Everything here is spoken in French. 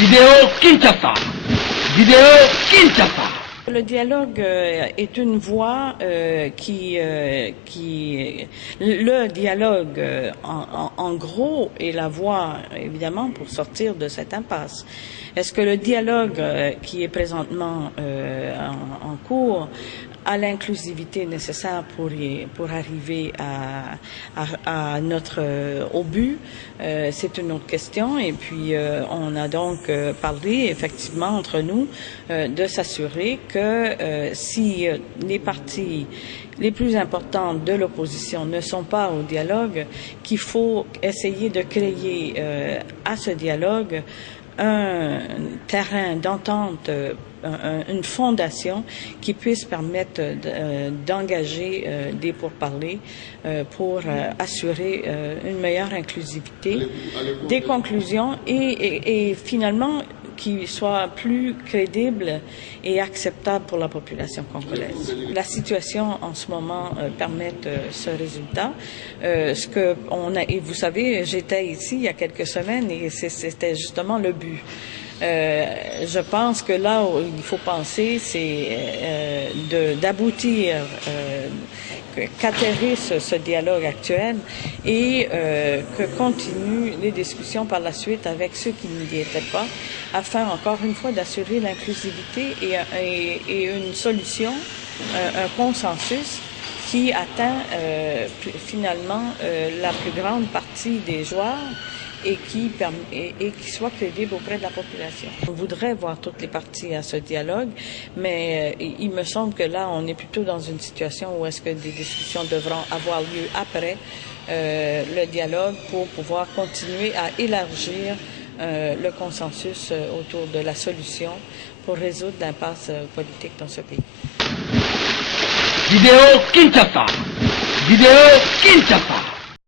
Vidéo Kinshasa. Vidéo Kinshasa. Le dialogue est une voie le dialogue, en gros, est la voie, évidemment, pour sortir de cette impasse. Est-ce que le dialogue qui est présentement en cours a l'inclusivité nécessaire pour arriver au but? C'est une autre question. Et puis, on a donc parlé, effectivement, entre nous, de s'assurer que si les partis les plus importantes de l'opposition ne sont pas au dialogue, qu'il faut essayer de créer à ce dialogue un terrain d'entente, une fondation qui puisse permettre d'engager des pourparlers pour assurer une meilleure inclusivité des conclusions et finalement qui soit plus crédible et acceptable pour la population congolaise. La situation en ce moment permet ce résultat. Et vous savez, j'étais ici il y a quelques semaines et c'était justement le but. Je pense que là où il faut penser, c'est d'aboutir, qu'atterrisse ce dialogue actuel et que continuent les discussions par la suite avec ceux qui n'y étaient pas, afin encore une fois d'assurer l'inclusivité et une solution, un consensus qui atteint finalement la plus grande partie des joueurs et qui soit crédible auprès de la population. On voudrait voir toutes les parties à ce dialogue, mais il me semble que là, on est plutôt dans une situation où est-ce que des discussions devront avoir lieu après le dialogue pour pouvoir continuer à élargir le consensus autour de la solution pour résoudre l'impasse politique dans ce pays. Vidéo Kinshasa. Vidéo Kinshasa.